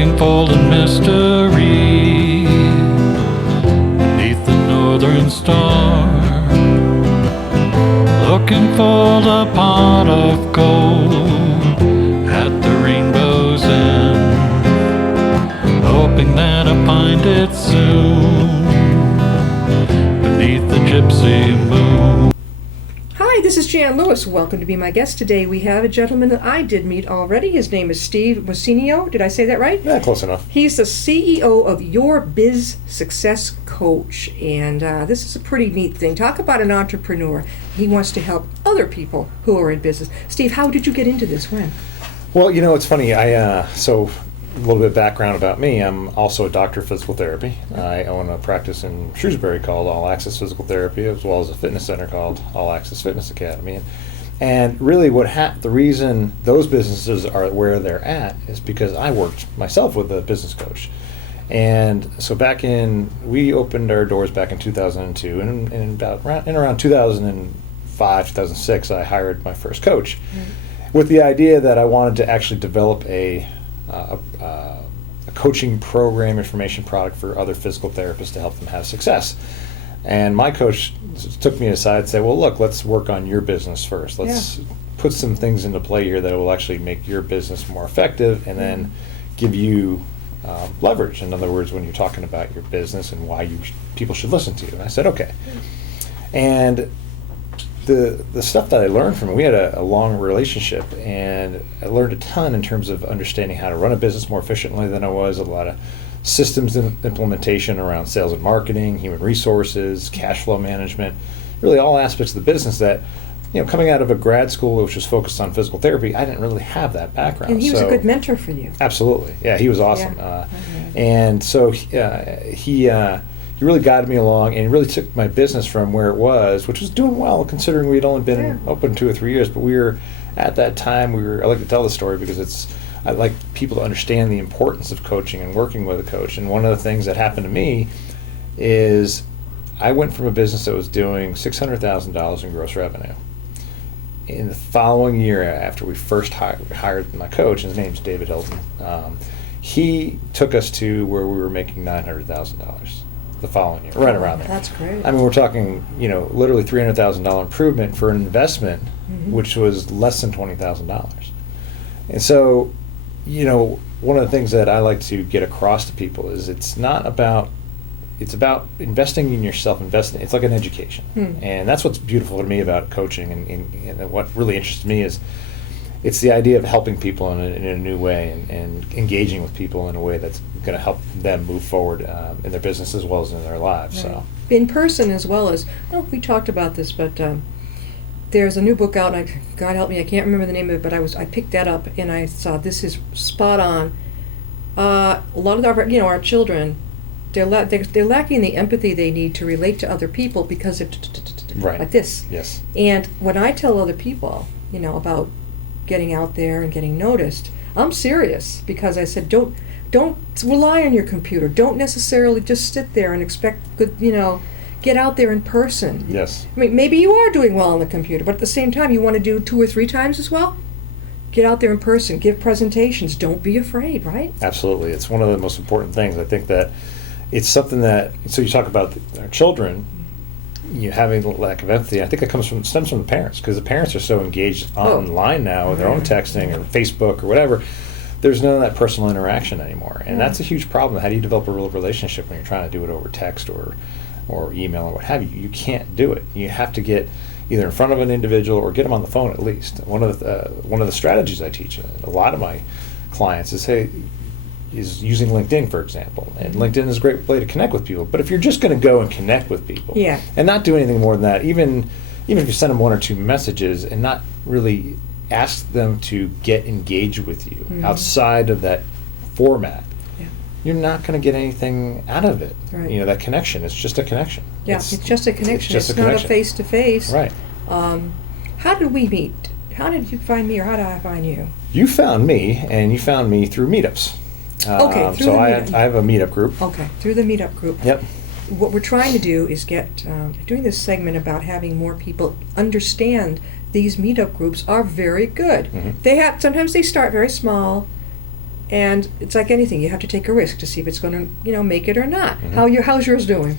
looking for the mystery beneath the northern star, looking for the pot of gold at the rainbow's end, hoping that I find it soon beneath the gypsy moon. Hi, this is Jan Lewis. Welcome to be my guest today. We have a gentleman that I did meet already. His name is Steve Mussinceo. Did I say that right? Yeah, close enough. He's the CEO of Your Biz Success Coach, and this is a pretty neat thing. Talk about an entrepreneur. He wants to help other people who are in business. Steve, how did you get into this? When? Well, you know, it's funny. So a little bit of background about me. I'm also a doctor of physical therapy. I own a practice in Shrewsbury called All Access Physical Therapy, as well as a fitness center called All Access Fitness Academy. And really the reason those businesses are where they're at is because I worked myself with a business coach. And so we opened our doors back in 2002, and around 2005, 2006, I hired my first coach with the idea that I wanted to actually develop a coaching program information product for other physical therapists to help them have success. And my coach took me aside and said, well, look, let's work on your business first. Let's put some things into play here that will actually make your business more effective and then give you leverage. In other words, when you're talking about your business and why people should listen to you. And I said, okay. And the stuff that I learned from it, we had a long relationship, and I learned a ton in terms of understanding how to run a business more efficiently than I was, a lot of systems implementation around sales and marketing, human resources, cash flow management, really all aspects of the business that, you know, coming out of a grad school which was focused on physical therapy, I didn't really have that background. And he was a good mentor for you. Absolutely. Yeah, he was awesome. Yeah. And so he really guided me along and really took my business from where it was, which was doing well considering we'd only been open 2 or 3 years. But we were, at that time, I like to tell the story because I like people to understand the importance of coaching and working with a coach. And one of the things that happened to me is I went from a business that was doing $600,000 in gross revenue. In the following year, after we first hired my coach, and his name's David Hilton, he took us to where we were making $900,000 the following year, right around there. That's great. I mean, we're talking, literally $300,000 improvement for an investment, which was less than $20,000. And so, one of the things that I like to get across to people is it's about investing in yourself, it's like an education. And that's what's beautiful to me about coaching, and what really interests me is it's the idea of helping people in a new way and engaging with people in a way that's going to help them move forward in their business as well as in their lives. Right. So in person as well as, we talked about this, but there's a new book out, and God help me, I can't remember the name of it, but I picked that up and I saw this is spot on. A lot of our children, they're lacking the empathy they need to relate to other people because of like this. Yes. And when I tell other people, about getting out there and getting noticed, I'm serious, because I said don't rely on your computer. Don't necessarily just sit there and expect good, get out there in person. Yes. I mean, maybe you are doing well on the computer, but at the same time, you want to do 2 or 3 times as well? Get out there in person, give presentations. Don't be afraid, right? Absolutely. It's one of the most important things. I think that it's something that, so you talk about our children, having a lack of empathy. I think it stems from the parents, because the parents are so engaged online now with their own texting or Facebook or whatever. There's none of that personal interaction anymore, and that's a huge problem. How do you develop a real relationship when you're trying to do it over text or email or what have you? You can't do it. You have to get either in front of an individual or get them on the phone at least. One of the strategies I teach a lot of my clients is using LinkedIn, for example. And LinkedIn is a great way to connect with people. But if you're just going to go and connect with people and not do anything more than that, even if you send them 1 or 2 messages and not really ask them to get engaged with you outside of that format, you're not going to get anything out of it. Right. That connection, it's just a connection. Yeah, it's just a connection. It's not connection. A face-to-face. Right. How did we meet? How did you find me, or how did I find you? You found me, and you found me through meetups. Okay, through so the I meetup. have a meetup group. Okay, through the meetup group. Yep. What we're trying to do is doing this segment about having more people understand these meetup groups are very good. Mm-hmm. Sometimes they start very small, And it's like anything, you have to take a risk to see if it's going to, make it or not. Mhm. How's yours doing?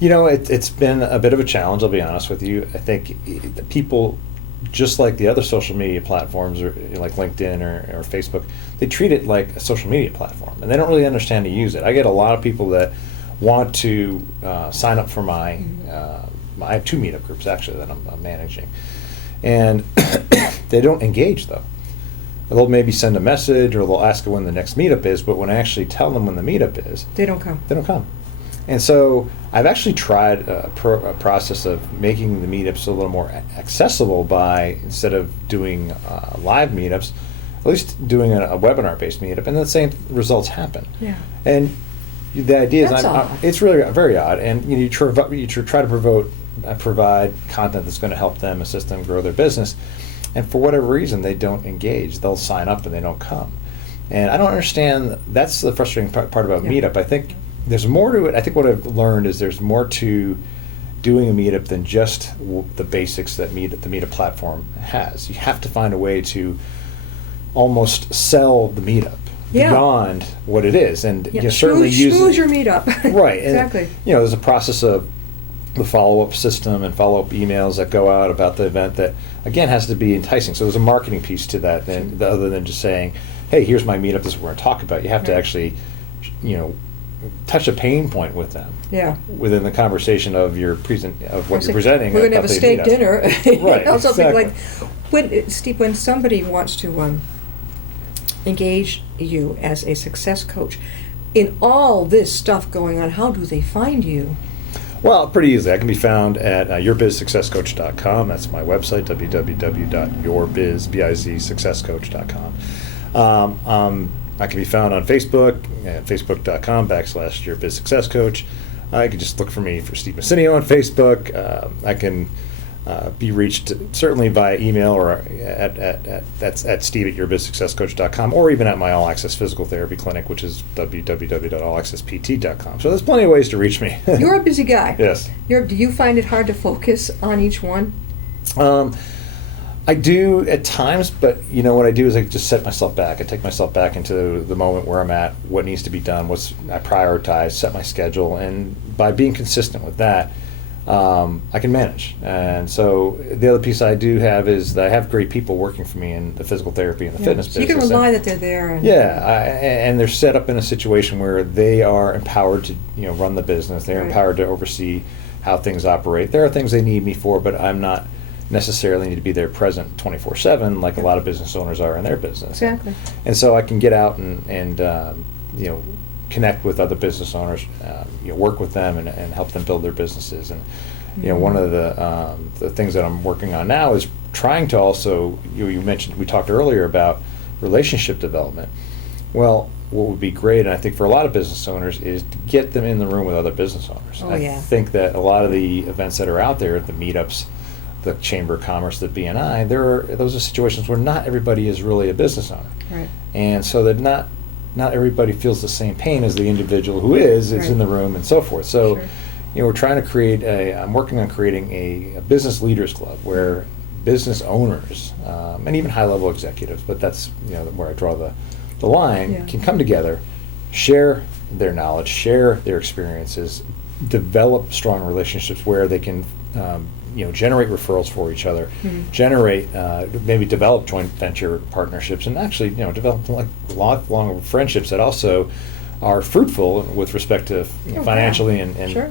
It's been a bit of a challenge, I'll be honest with you. I think people, just like the other social media platforms, or like LinkedIn or Facebook, they treat it like a social media platform, and they don't really understand to use it. I get a lot of people that want to sign up for my, I have 2 meetup groups actually that I'm managing, and they don't engage though. They'll maybe send a message or they'll ask when the next meetup is, but when I actually tell them when the meetup is, They don't come. they don't come. And so I've actually tried a process of making the meetups a little more accessible by, instead of doing live meetups, at least doing a webinar-based meetup, and the same results happen. Yeah. And the idea That's is, odd. it's really very odd, and you try to provide content that's going to help them, assist them grow their business, and for whatever reason they don't engage. They'll sign up and they don't come, and I don't understand. That's the frustrating part about Yeah. meetup. I think there's more to it. I think what I've learned is there's more to doing a meetup than just the basics that the meetup platform has. You have to find a way to almost sell the meetup Yeah. beyond what it is, and Yeah. you certainly use Schmooze your meetup. right. And, Exactly. there's a process of the follow-up system and follow-up emails that go out about the event that, again, has to be enticing. So there's a marketing piece to that, other than just saying, hey, here's my meetup, this is what we're going to talk about. You have to Right. actually, touch a pain point with them Yeah. within the conversation of your of what Or say, you're presenting. We're going to have a about the steak meetup. dinner. Right, Something exactly. like, Steve, when somebody wants to engage you as a success coach, in all this stuff going on, how do they find you? Well, pretty easily. I can be found at yourbizsuccesscoach.com. That's my website, www.yourbizsuccesscoach.com. I can be found on Facebook at facebook.com/yourbizsuccesscoach. I can just look for me for Steve Mussinceo on Facebook. I can be reached certainly via email or that's at steve@yourbizsuccesscoach.com, or even at my All Access Physical Therapy Clinic, which is www.allaccesspt.com. So there's plenty of ways to reach me. You're a busy guy. Yes. Do you find it hard to focus on each one? I do at times, but what I do is I just set myself back. I take myself back into the moment where I'm at, what needs to be done, I prioritize, set my schedule, and by being consistent with that, I can manage. And so the other piece I do have is that I have great people working for me in the physical therapy and the fitness So you business. can rely that they're there. And, And they're set up in a situation where they are empowered to run the business. They're Right. empowered to oversee how things operate. There are things they need me for, but I'm not necessarily need to be there present 24/7 like a lot of business owners are in their business. Exactly. And so I can get out and connect with other business owners, work with them and help them build their businesses. And one of the things that I'm working on now is trying to also, you mentioned, we talked earlier about relationship development. Well, what would be great, and I think for a lot of business owners, is to get them in the room with other business owners. Oh, I yeah. think that a lot of the events that are out there, the meetups, the Chamber of Commerce, the BNI, those are situations where not everybody is really a business owner. Right. And so that not everybody feels the same pain as the individual who is Right. in the room and so forth. So, Sure. we're trying to I'm working on creating a business leaders club where business owners, and even high-level executives, but that's, where I draw the line, Yeah. can come together, share their knowledge, share their experiences, develop strong relationships where they can, generate referrals for each other, generate, maybe develop joint venture partnerships, and actually, develop like lifelong friendships that also are fruitful with respect to financially and Sure.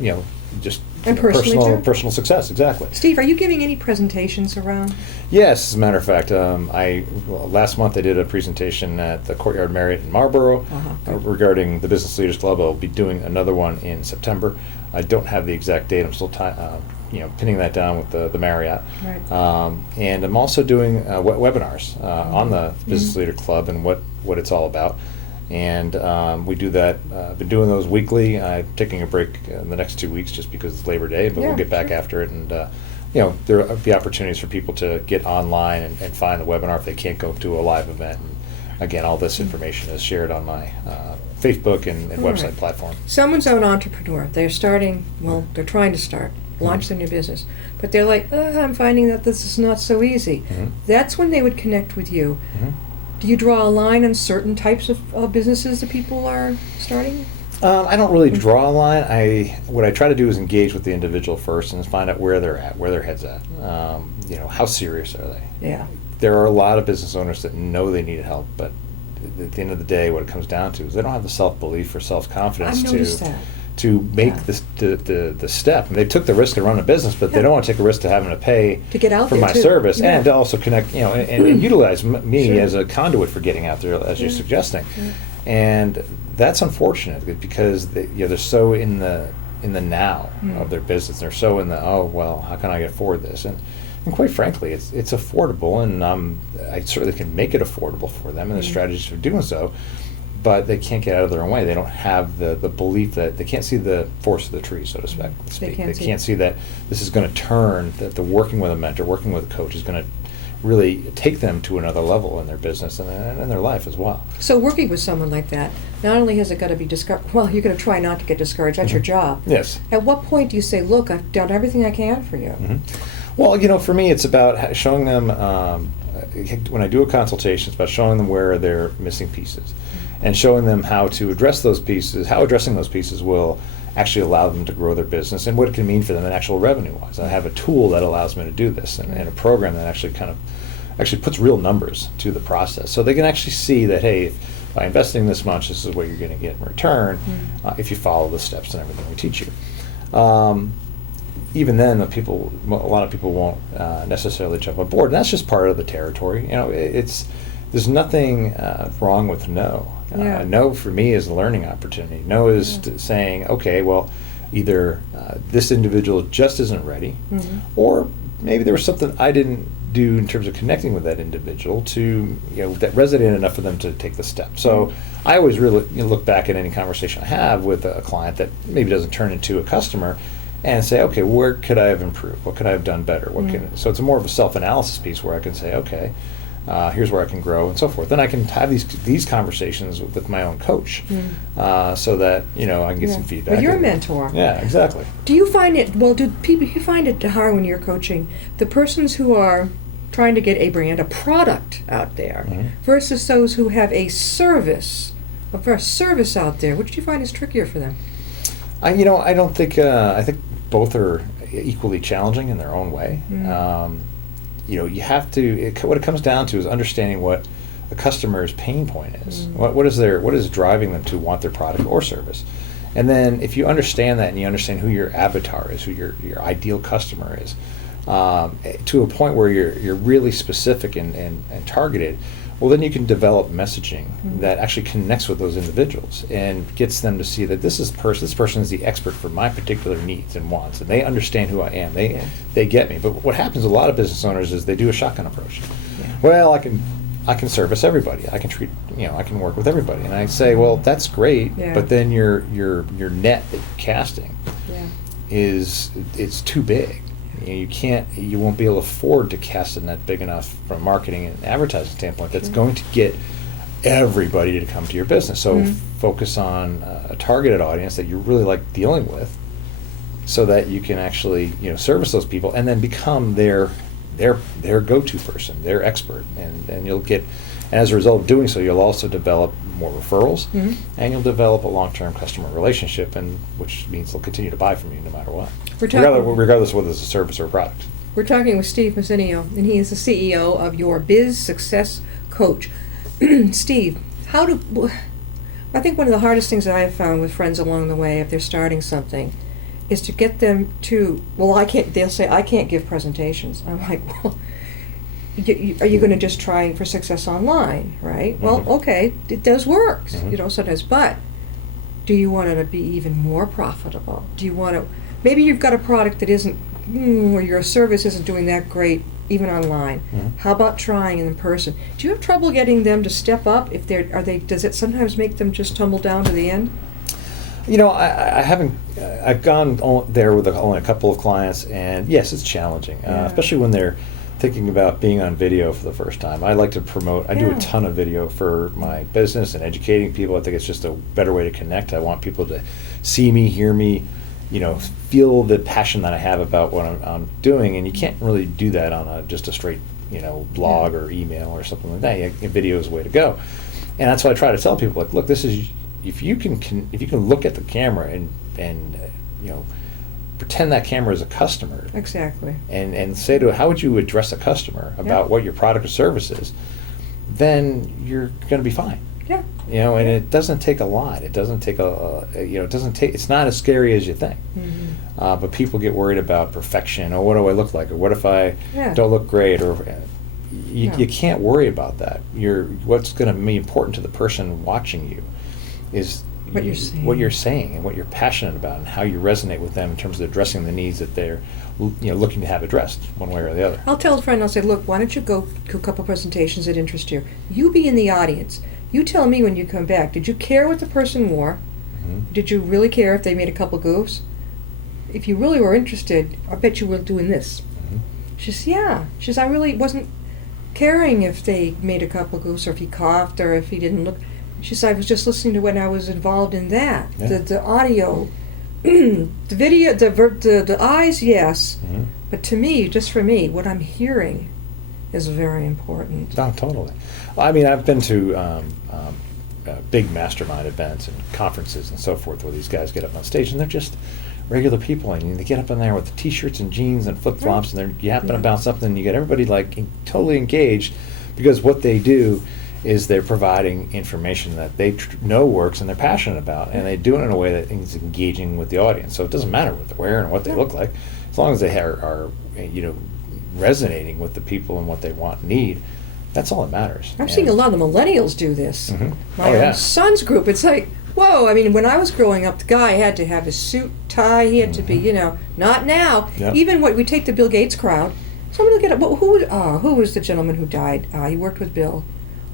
just And personally, too. personal success. Exactly. Steve, are you giving any presentations around? Yes, as a matter of fact, last month I did a presentation at the Courtyard Marriott in Marlborough regarding the Business Leaders Club. I'll be doing another one in September. I don't have the exact date. I'm still pinning that down with the Marriott. Right. And I'm also doing webinars on the Business Leader Club and what it's all about. And we do that. I've been doing those weekly. I'm taking a break in the next 2 weeks just because it's Labor Day, but Yeah, we'll get back sure. after it. And there will be opportunities for people to get online and find the webinar if they can't go to a live event. And again, all this information is shared on my Facebook and All website right. platform. Someone's an entrepreneur. They're starting, they're trying to launch their new business. But they're like, I'm finding that this is not so easy. Mhm. That's when they would connect with you. Mhm. Do you draw a line on certain types of businesses that people are starting? I don't really draw a line. What I try to do is engage with the individual first and find out where they're at, where their head's at. How serious are they? Yeah. There are a lot of business owners that know they need help, but at the end of the day, what it comes down to is they don't have the self-belief or self-confidence I've noticed that. to make Yeah. the step. And they took the risk to run a business, but they don't want to take a risk to having to pay To get out for there, my too. service Yeah. and to also connect, and utilize me Sure. as a conduit for getting out there, as you're Yeah. suggesting. Yeah. And that's unfortunate because they're so in the now of their business. They're so in the, oh well, how can I afford this? And quite frankly, it's affordable, and I certainly can make it affordable for them, and the strategies for doing so. But they can't get out of their own way. They don't have the belief that they can't see the forest of the tree, so to speak. They can't see that this is going to turn, that the working with a mentor, working with a coach is going to really take them to another level in their business and in their life as well. So working with someone like that, not only has it got to be discouraged, well, you're going to try not to get discouraged. That's your job. Yes. At what point do you say, look, I've done everything I can for you? Well, for me, it's about showing them, when I do a consultation, it's about showing them where they're missing pieces and showing them how to address those pieces, how addressing those pieces will actually allow them to grow their business and what it can mean for them in actual revenue-wise. I have a tool that allows me to do this and a program that actually puts real numbers to the process. So they can actually see that, hey, by investing this much, this is what you're going to get in return if you follow the steps and everything we teach you. Even then, a lot of people won't necessarily jump on board, and that's just part of the territory. There's nothing wrong with no. Yeah. No for me is a learning opportunity. No is saying, okay, well, either this individual just isn't ready, or maybe there was something I didn't do in terms of connecting with that individual that resonated enough for them to take the step. So I always really look back at any conversation I have with a client that maybe doesn't turn into a customer and say, okay, where could I have improved? What could I have done better? So it's more of a self-analysis piece where I can say, okay, here's where I can grow and so forth. Then I can have these conversations with my own coach so that I can get some feedback. But you're a mentor. Yeah, exactly. Do you find it, you find it hard when you're coaching the persons who are trying to get a product out there versus those who have a service out there? Which do you find is trickier for them? I don't think, I think both are equally challenging in their own way. You have to, what it comes down to is understanding what a customer's pain point is. What is driving them to want their product or service? And then if you understand that and you understand who your avatar is, who your ideal customer is, to a point where you're really specific and targeted, well, then you can develop messaging that actually connects with those individuals and gets them to see that this person is the expert for my particular needs and wants, and they understand who I am. They get me. But what happens, a lot of business owners, is they do a shotgun approach. Well, I can service everybody. I can treat, I can work with everybody. And I say, well, that's great, but then your net that you're casting it's too big. You won't be able to afford to cast a net big enough from a marketing and advertising standpoint that's going to get everybody to come to your business. So focus on a targeted audience that you really like dealing with, so that you can actually service those people and then become their go-to person, their expert, and you'll get. And as a result of doing so, you'll also develop more referrals, and you'll develop a long-term customer relationship, and which means they'll continue to buy from you no matter what, regardless of whether it's a service or a product. We're talking with Steve Mussinceo, and he is the CEO of Your Biz Success Coach. Steve, I think one of the hardest things that I have found with friends along the way, if they're starting something, is to get them to, they'll say, I can't give presentations. I'm like, well, are you going to just try for success online, right? Well, okay, it does work, sometimes, but do you want it to be even more profitable? Do you want to, maybe you've got a product that isn't, or your service isn't doing that great, even online. How about trying in person? Do you have trouble getting them to step up? Does it sometimes make them just tumble down to the end? I haven't, I've gone there with only a couple of clients, and yes, it's challenging, especially when they're thinking about being on video for the first time. I like to promote, I do a ton of video for my business and educating people. I think it's just a better way to connect. I want people to see me, hear me, feel the passion that I have about what I'm doing, and you can't really do that on just a straight, blog or email or something like that. Video is the way to go, and that's why I try to tell people, like, look, this is, if you can look at the camera and pretend that camera is a customer. Exactly. And say to it, how would you address a customer about what your product or service is, then you're going to be fine. Yeah. And it doesn't take a lot. It doesn't take it's not as scary as you think. Mm-hmm. But people get worried about perfection. What do I look like? Or what if I don't look great? Or you can't worry about that. What's going to be important to the person watching you is what you're saying and what you're passionate about and how you resonate with them in terms of addressing the needs that they're looking to have addressed one way or the other. I'll tell a friend, I'll say, look, why don't you go to a couple presentations that interest you? You be in the audience. You tell me when you come back, did you care what the person wore? Mm-hmm. Did you really care if they made a couple goofs? If you really were interested, I bet you were doing this. Mm-hmm. She says, yeah. She says, I really wasn't caring if they made a couple goofs or if he coughed or if he didn't look. She said, I was just listening to when I was involved in that. Yeah. The audio, the video, the eyes, yes. Mm-hmm. But to me, just for me, what I'm hearing is very important. Oh, totally. I mean, I've been to big mastermind events and conferences and so forth where these guys get up on stage and they're just regular people, and they get up in there with the t-shirts and jeans and flip-flops, and you happen about something, and you get everybody totally engaged, because what they do is they're providing information that they know works and they're passionate about, and they do it in a way that is engaging with the audience. So it doesn't matter what they're wearing or what they look like, as long as they are resonating with the people and what they want and need. That's all that matters. I'm seeing a lot of the millennials do this. Mm-hmm. My own son's group, it's like, whoa, I mean, when I was growing up, the guy had to have his suit, tie, he had to be, not now. Yep. Even we take the Bill Gates crowd. Somebody look at it. Who was the gentleman who died? He worked with Bill.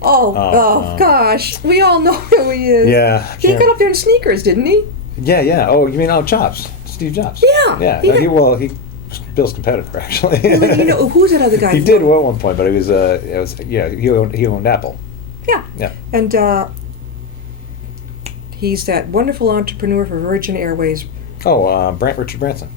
Gosh, we all know who he is. Yeah. He got up there in sneakers, didn't he? Yeah. Oh, you mean Jobs? Steve Jobs. Yeah. Yeah. He he was Bill's competitor, actually. Who's that other guy? He did at one point, but he owned Apple. Yeah. Yeah. And he's that wonderful entrepreneur for Virgin Airways. Oh, Richard Branson.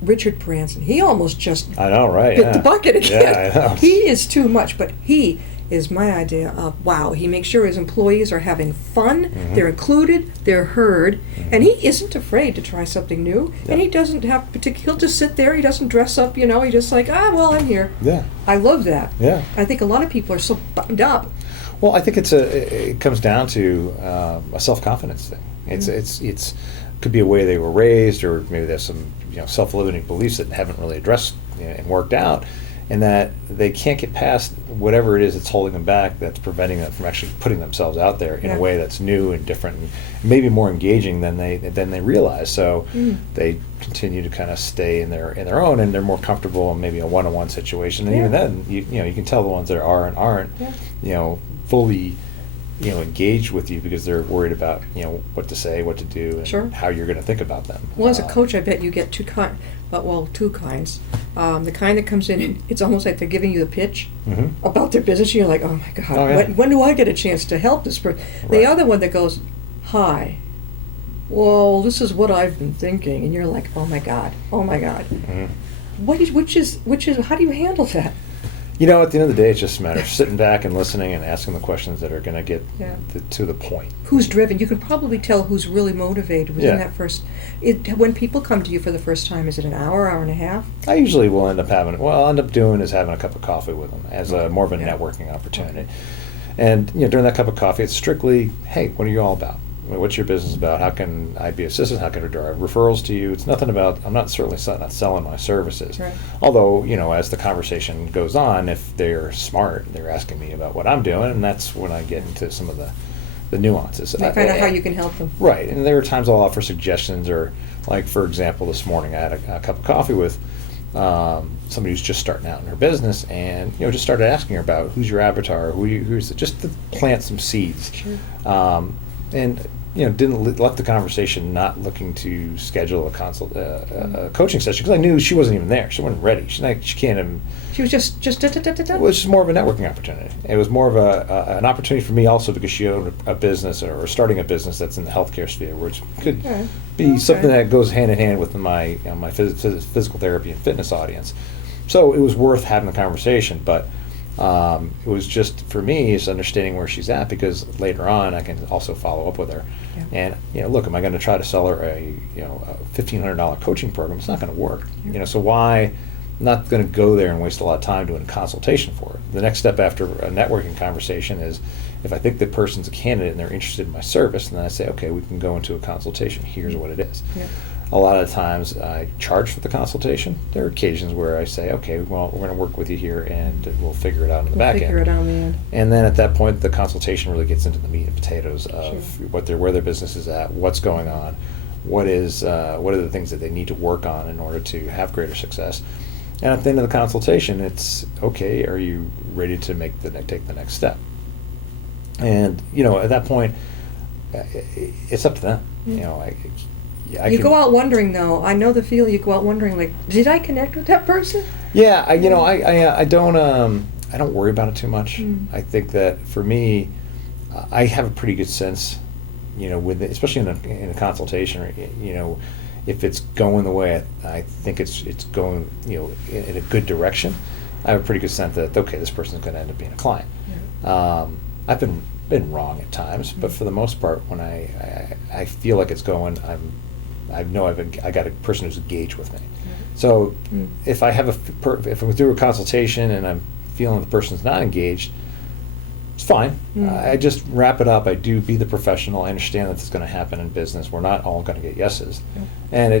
Richard Branson. He almost just I know, right? bit the bucket again. Yeah, I know. He is too much, but he is my idea of, wow, he makes sure his employees are having fun, Mm-hmm. they're included, they're heard, Mm-hmm. and he isn't afraid to try something new, and he doesn't have he'll just sit there, he doesn't dress up, he's just like, well, I'm here. Yeah. I love that. Yeah. I think a lot of people are so buttoned up. Well, I think it comes down to a self-confidence thing. It's could be a way they were raised, or maybe there's some self-limiting beliefs that haven't really addressed and worked out, and that they can't get past whatever it is that's holding them back, that's preventing them from actually putting themselves out there in a way that's new and different, and maybe more engaging than they realize. So they continue to kind of stay in their own, and they're more comfortable in maybe a one-on-one situation. And even then, you can tell the ones that are and aren't, fully engaged with you, because they're worried about what to say, what to do, and how you're going to think about them. Well, as a coach, I bet you get two kinds. The kind that comes in and it's almost like they're giving you the pitch about their business. You're like, oh my God, when do I get a chance to help this person? Right. The other one that goes, hi, well, this is what I've been thinking, and you're like, oh my God. Mm-hmm. Which is how do you handle that? At the end of the day, it's just a matter of sitting back and listening and asking the questions that are going to get to the point. Who's driven? You can probably tell who's really motivated within that first. When people come to you for the first time, is it an hour and a half? I usually will end up doing is having a cup of coffee with them as more of a networking opportunity. And during that cup of coffee, it's strictly, hey, what are you all about? What's your business about? How can I be assistance? How can I drive referrals to you? It's nothing about, I'm not selling my services. Right. Although, as the conversation goes on, if they're smart, they're asking me about what I'm doing, and that's when I get into some of the nuances. They find out how you can help them. Right. And there are times I'll offer suggestions, or like, for example, this morning I had a cup of coffee with somebody who's just starting out in her business, and just started asking her about who's your avatar, who's just to plant some seeds. Sure. And didn't left the conversation not looking to schedule a coaching session, because I knew she wasn't even there. She wasn't ready. She can't even. She was just. It was just more of a networking opportunity. It was more of an opportunity for me also, because she owned a business, or starting a business that's in the healthcare sphere, which could be something that goes hand in hand with my my physical therapy and fitness audience. So it was worth having the conversation, but. It was just, for me, is understanding where she's at, because later on I can also follow up with her. Yeah. And, look, am I going to try to sell her a $1,500 coaching program? It's not going to work. Yeah. So why? I'm not going to go there and waste a lot of time doing a consultation for her. The next step after a networking conversation is, if I think the person's a candidate and they're interested in my service, and then I say, okay, we can go into a consultation. Here's what it is. Yeah. A lot of times I charge for the consultation. There are occasions where I say, okay, well, we're going to work with you here and we'll figure it out in the back end. Figure it out in the end. And then at that point, the consultation really gets into the meat and potatoes of Sure. where their business is at, what's going on, what are the things that they need to work on in order to have greater success. And at the end of the consultation, it's, okay, are you ready to take the next step? And at that point, it's up to them. I You can, go out wondering, though. I know the feeling. You go out wondering, like, did I connect with that person? Yeah, I don't worry about it too much. Mm. I think that for me, I have a pretty good sense, with it, especially in a consultation, if it's going the way I think it's going, in a good direction. I have a pretty good sense that, okay, this person's going to end up being a client. Yeah. I've been wrong at times, but for the most part, when I feel like it's going, I know I got a person who's engaged with me. So if I have if I'm through a consultation and I'm feeling the person's not engaged, it's fine. I just wrap it up. I do be the professional. I understand that it's going to happen in business. We're not all going to get yeses, and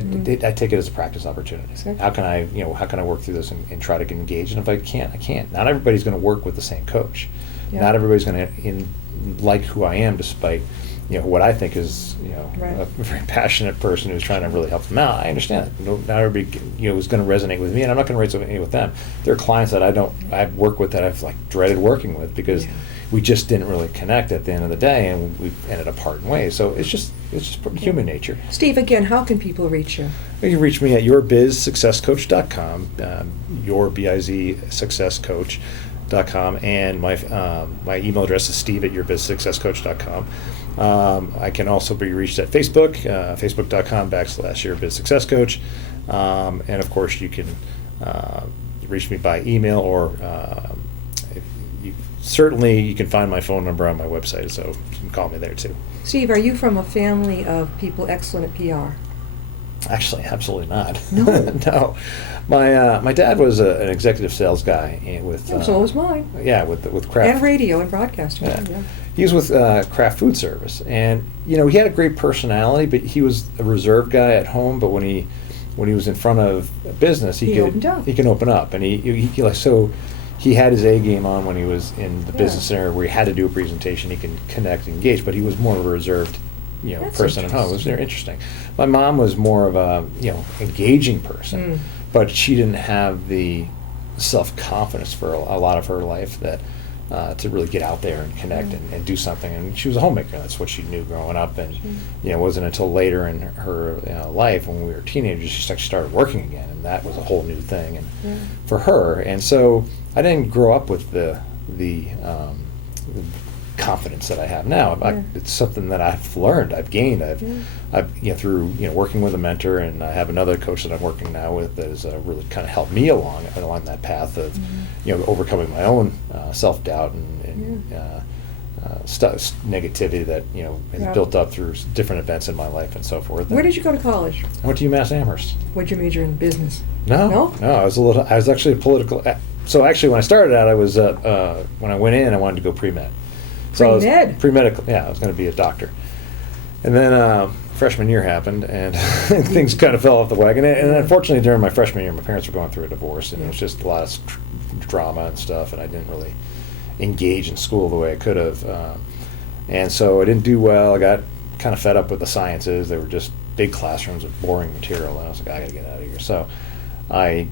I take it as a practice opportunity. Exactly. How can I work through this and try to get engaged? And if I can't, I can't. Not everybody's going to work with the same coach. Yeah. Not everybody's going to like who I am, despite what I think is Right. a very passionate person who's trying to really help them out. I understand that. Not everybody is going to resonate with me, and I'm not going to resonate with them. There are clients that I've worked with that I've dreaded working with because we just didn't really connect at the end of the day, and we ended up parting ways. So it's just human nature. Steve, again, how can people reach you? You can reach me at yourbizsuccesscoach.com, yourbizsuccesscoach.com, and my email address is steve@yourbizsuccesscoach.com. I can also be reached at Facebook, facebook.com/yourbizsuccesscoach. And of course, you can reach me by email, or certainly you can find my phone number on my website, so you can call me there too. Steve, are you from a family of people excellent at PR? Actually, absolutely not. No. No. My dad was an executive sales guy with. So was mine. Yeah, with Kraft. And radio and broadcasting. Yeah. Yeah. He was with Kraft Food Service, and he had a great personality, but he was a reserved guy at home. But when he was in front of business, he opened up. He can open up, and he he had his A game on when he was in the business area where he had to do a presentation. He can connect, and engage, but he was more of a reserved, That's person at home. It was interesting. very interesting. My mom was more of a engaging person, but she didn't have the self-confidence for a lot of her life that to really get out there and connect and do something. And she was a homemaker. That's what she knew growing up. And it wasn't until later in her life, when we were teenagers, she actually started working again, and that was a whole new thing and for her. And so I didn't grow up with the confidence that I have now. It's something that I've learned, I've gained, I've through working with a mentor, and I have another coach that I'm working now with that has really kind of helped me along that path of overcoming my own self-doubt and negativity that has built up through different events in my life and so forth. Where did you go to college? I went to UMass Amherst. What'd you major in? Business? No. I was actually a political. So actually, when I started out, I was when I went in, I wanted to go pre-med. So Pre-med? Pre-medical, yeah. I was going to be a doctor. And then freshman year happened, and things kind of fell off the wagon. And unfortunately, during my freshman year, my parents were going through a divorce, and it was just a lot of drama and stuff, and I didn't really engage in school the way I could have. And so I didn't do well. I got kind of fed up with the sciences. They were just big classrooms with boring material, and I was like, I got to get out of here. So I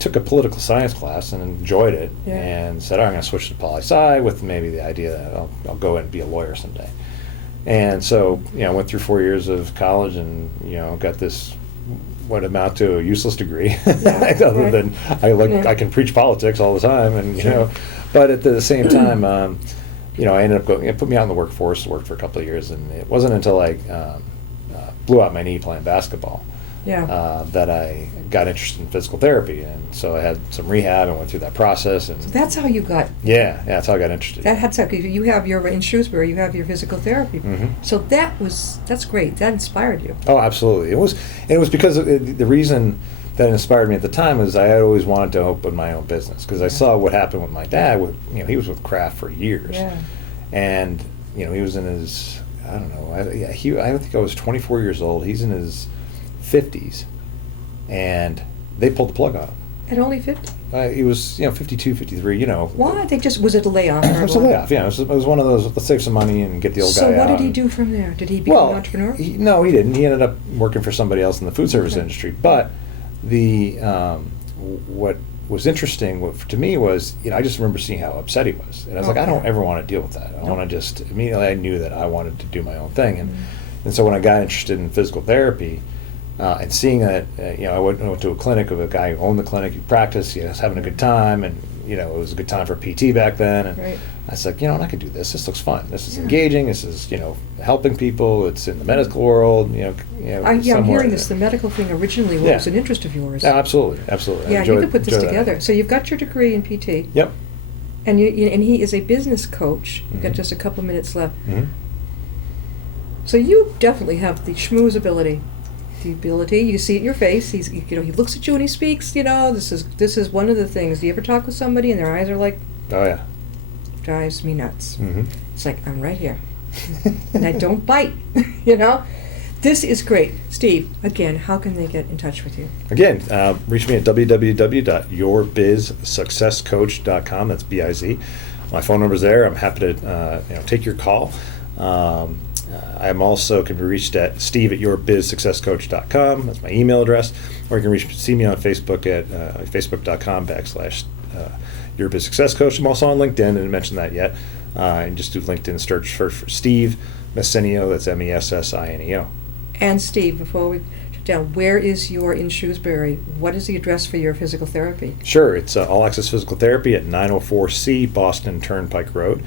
took a political science class and enjoyed it, and said, I'm going to switch to poli-sci with maybe the idea that I'll go and be a lawyer someday. And so, I went through 4 years of college and, got this, what amount to a useless degree, other than I can preach politics all the time, and, but at the same time, I ended up going, it put me out in the workforce, worked for a couple of years, and it wasn't until I blew out my knee playing basketball Yeah. that I got interested in physical therapy, and so I had some rehab and went through that process. And That's how you got. yeah, that's how I got interested. That had something. You have your in Shrewsbury. You have your physical therapy. So that's great. That inspired you. Oh, absolutely. It was because the reason that inspired me at the time was I had always wanted to open my own business because I saw what happened with my dad. He was with craft for years, Yeah. and he was in his, I don't know, I think I was 24 years old. He's in his 50s, and they pulled the plug on him. At only 50. He was 52, 53. Why? Was it a layoff? It was a layoff. Yeah, it was one of those. Let's save some money and get the old So guy out. what did he do from there? Did he become an entrepreneur? No, he didn't. He ended up working for somebody else in the food service Okay. industry. But the what was interesting to me was, I just remember seeing how upset he was, and I was like, I don't ever want to deal with that. I want to just immediately. I knew that I wanted to do my own thing, and so when I got interested in physical therapy. And seeing that, I went to a clinic of a guy who owned the clinic, who practiced, was having a good time, and it was a good time for PT back then. And Right. I was like, I could do this. This looks fun. This is engaging. This is, helping people. It's in the medical world. I'm somewhere. hearing this. The medical thing originally was an interest of yours. Yeah, absolutely, absolutely. I Yeah, you enjoyed- could put this enjoyed that. together. So you've got your degree in PT, Yep. and and he is a business coach. You've got just a couple of minutes left. Mhm. So you definitely have the schmooze ability. The ability, you see it in your face. He looks at you and he speaks. This is one of the things. Do you ever talk with somebody and their eyes are like, Oh yeah. drives me nuts. Mm-hmm. It's like, I'm right here, and I don't bite. This is great, Steve. Again, how can they get in touch with you? Again, reach me at www.yourbizsuccesscoach.com. That's B-I-Z. My phone number's there. I'm happy to take your call. I'm also can be reached at steve@yourbizsuccesscoach.com. That's my email address. Or you can see me on Facebook at facebook.com/yourbizsuccesscoach. I'm also on LinkedIn, and I didn't mention that yet. And just do LinkedIn search for Steve Mussinceo. That's Messineo. And Steve, before we shut down, where is your in Shrewsbury? What is the address for your physical therapy? Sure, it's All Access Physical Therapy at 904C Boston Turnpike Road.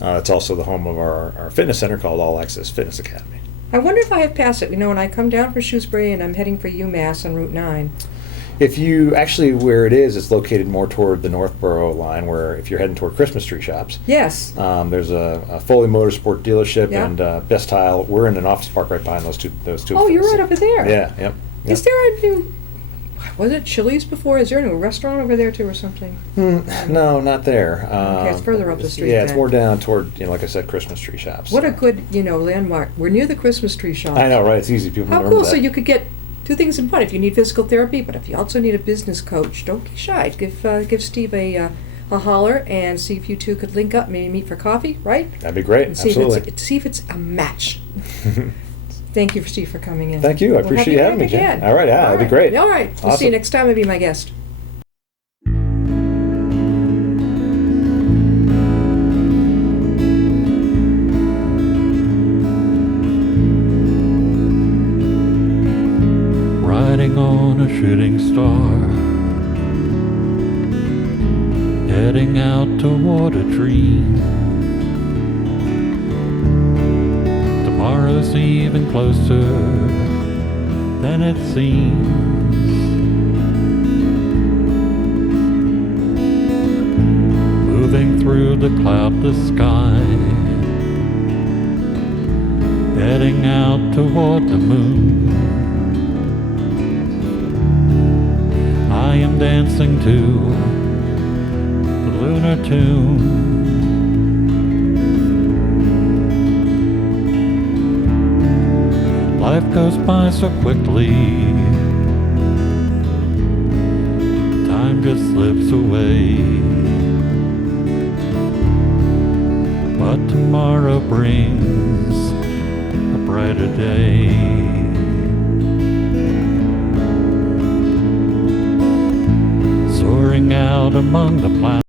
It's also the home of our fitness center called All Access Fitness Academy. I wonder if I have passed it. When I come down for Shrewsbury and I'm heading for UMass on Route 9. If you actually, where it is, it's located more toward the Northborough line, where if you're heading toward Christmas tree shops. Yes. There's a Foley Motorsport dealership Yeah. and Best Tile. We're in an office park right behind those two. Oh, you're right over there. Yeah, yep. Is there a new, was it Chili's before? Is there a new restaurant over there too or something? No, not there. Okay, it's further up the street Yeah, it's then. more down toward, like I said, Christmas tree shops. What a good, landmark. We're near the Christmas tree shop. I know, right? It's easy. People How remember cool. that. So you could get two things in one. If you need physical therapy, but if you also need a business coach, don't be shy. Give Steve a holler and see if you two could link up, maybe meet for coffee, right? That'd be great. And see Absolutely. if it's a match. Thank you, Steve, for coming in. Thank you. I We'll appreciate you have having me, back Jen. again. All right, yeah, that'd be great. All right. We'll see you Awesome. next time and be my guest. Riding on a shooting star, heading out toward a dream. Tomorrow's even closer than it seems. Moving through the cloudless sky, heading out toward the moon. I am dancing to the lunar tune. Life goes by so quickly, time just slips away. But tomorrow brings a brighter day. Soaring out among the planets.